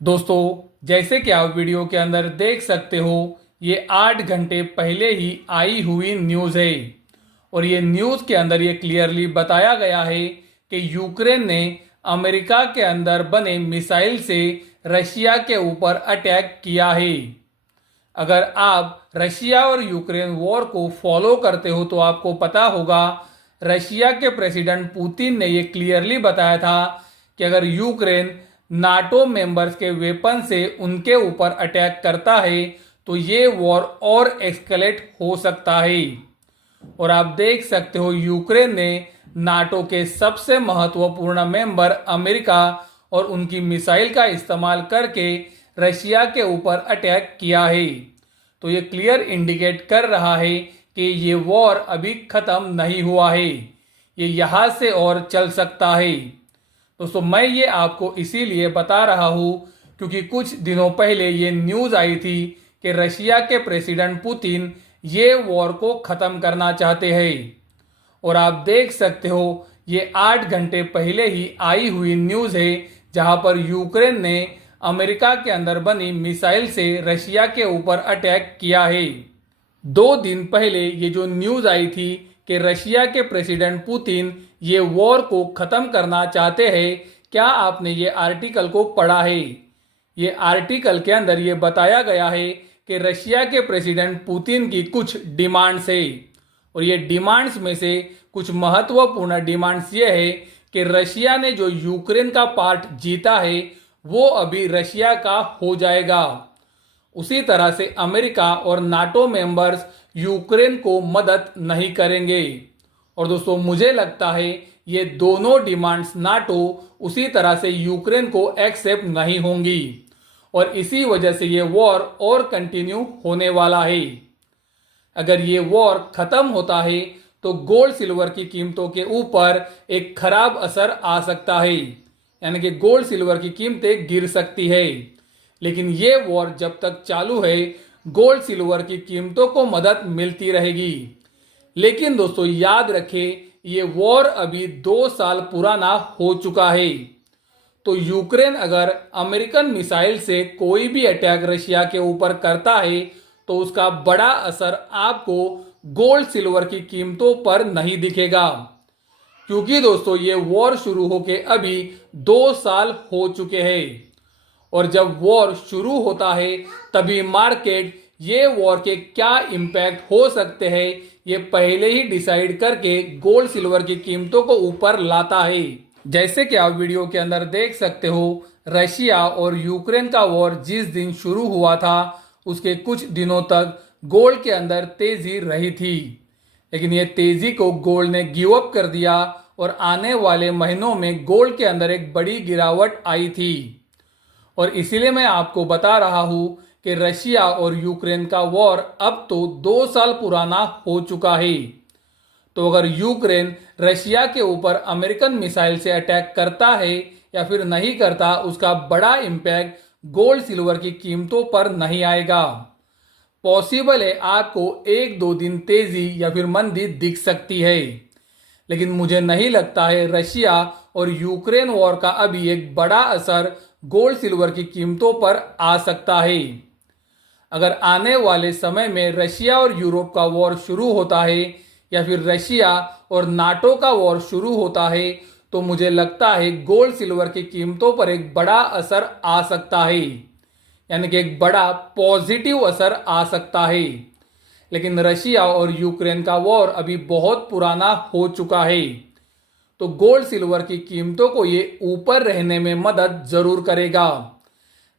दोस्तों, जैसे कि आप वीडियो के अंदर देख सकते हो, ये 8 घंटे पहले ही आई हुई न्यूज़ है। और ये न्यूज़ के अंदर ये क्लियरली बताया गया है कि यूक्रेन ने अमेरिका के अंदर बने मिसाइल से रशिया के ऊपर अटैक किया है। अगर आप रशिया और यूक्रेन वॉर को फॉलो करते हो तो आपको पता होगा, रशिया के प्रेसिडेंट पुतिन ने ये क्लियरली बताया था कि अगर यूक्रेन नाटो मेंबर्स के वेपन से उनके ऊपर अटैक करता है तो ये वॉर और एस्केलेट हो सकता है। और आप देख सकते हो, यूक्रेन ने नाटो के सबसे महत्वपूर्ण मेंबर अमेरिका और उनकी मिसाइल का इस्तेमाल करके रशिया के ऊपर अटैक किया है। तो ये क्लियर इंडिकेट कर रहा है कि ये वॉर अभी खत्म नहीं हुआ है, ये यहाँ से और चल सकता है। दोस्तों, मैं ये आपको इसीलिए बता रहा हूँ क्योंकि कुछ दिनों पहले ये न्यूज़ आई थी कि रशिया के प्रेसिडेंट पुतिन ये वॉर को ख़त्म करना चाहते हैं। और आप देख सकते हो, ये 8 घंटे पहले ही आई हुई न्यूज़ है जहां पर यूक्रेन ने अमेरिका के अंदर बनी मिसाइल से रशिया के ऊपर अटैक किया है। 2 दिन पहले ये जो न्यूज़ आई थी कि रशिया के प्रेसिडेंट पुतिन ये वॉर को ख़त्म करना चाहते हैं, क्या आपने ये आर्टिकल को पढ़ा है? ये आर्टिकल के अंदर ये बताया गया है कि रशिया के प्रेसिडेंट पुतिन की कुछ डिमांड्स है। और ये डिमांड्स में से कुछ महत्वपूर्ण डिमांड्स ये है कि रशिया ने जो यूक्रेन का पार्ट जीता है वो अभी रशिया का हो जाएगा। उसी तरह से अमेरिका और नाटो मेंबर्स यूक्रेन को मदद नहीं करेंगे। और दोस्तों, मुझे लगता है ये दोनों डिमांड्स नाटो उसी तरह से यूक्रेन को एक्सेप्ट नहीं होंगी और इसी वजह से ये वॉर और कंटिन्यू होने वाला है। अगर ये वॉर खत्म होता है तो गोल्ड सिल्वर की कीमतों के ऊपर एक खराब असर आ सकता है, यानी कि गोल्ड सिल्वर की कीमतें गिर सकती है। लेकिन ये वॉर जब तक चालू है, गोल्ड सिल्वर की कीमतों को मदद मिलती रहेगी। लेकिन दोस्तों, याद रखें, ये वॉर अभी 2 साल पुराना हो चुका है। तो यूक्रेन अगर अमेरिकन मिसाइल से कोई भी अटैक रशिया के ऊपर करता है तो उसका बड़ा असर आपको गोल्ड सिल्वर की कीमतों पर नहीं दिखेगा, क्योंकि दोस्तों ये वॉर शुरू होके अभी 2 साल हो चुके हैं। और जब वॉर शुरू होता है तभी मार्केट ये वॉर के क्या इम्पैक्ट हो सकते हैं ये पहले ही डिसाइड करके गोल्ड सिल्वर की कीमतों को ऊपर लाता है। जैसे कि आप वीडियो के अंदर देख सकते हो, रशिया और यूक्रेन का वॉर जिस दिन शुरू हुआ था उसके कुछ दिनों तक गोल्ड के अंदर तेजी रही थी, लेकिन ये तेजी को गोल्ड ने गिव अप कर दिया और आने वाले महीनों में गोल्ड के अंदर एक बड़ी गिरावट आई थी। और इसीलिए मैं आपको बता रहा हूं कि रशिया और यूक्रेन का वॉर अब तो 2 साल पुराना हो चुका है। तो अगर यूक्रेन रशिया के ऊपर अमेरिकन मिसाइल से अटैक करता है या फिर नहीं करता, उसका बड़ा इम्पैक्ट गोल्ड सिल्वर की कीमतों पर नहीं आएगा। पॉसिबल है आपको 1-2 दिन तेजी या फिर मंदी दिख सकती है, लेकिन मुझे नहीं लगता है रशिया और यूक्रेन वॉर का अभी एक बड़ा असर गोल्ड सिल्वर की कीमतों पर आ सकता है। अगर आने वाले समय में रशिया और यूरोप का वॉर शुरू होता है या फिर रशिया और नाटो का वॉर शुरू होता है तो मुझे लगता है गोल्ड सिल्वर की कीमतों पर एक बड़ा असर आ सकता है, यानी कि एक बड़ा पॉजिटिव असर आ सकता है। लेकिन रशिया और यूक्रेन का वॉर अभी बहुत पुराना हो चुका है, तो गोल्ड सिल्वर की कीमतों को ये ऊपर रहने में मदद जरूर करेगा।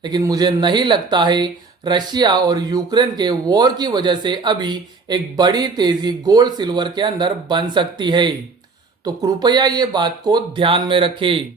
लेकिन मुझे नहीं लगता है रशिया और यूक्रेन के वॉर की वजह से अभी एक बड़ी तेजी गोल्ड सिल्वर के अंदर बन सकती है। तो कृपया ये बात को ध्यान में रखें।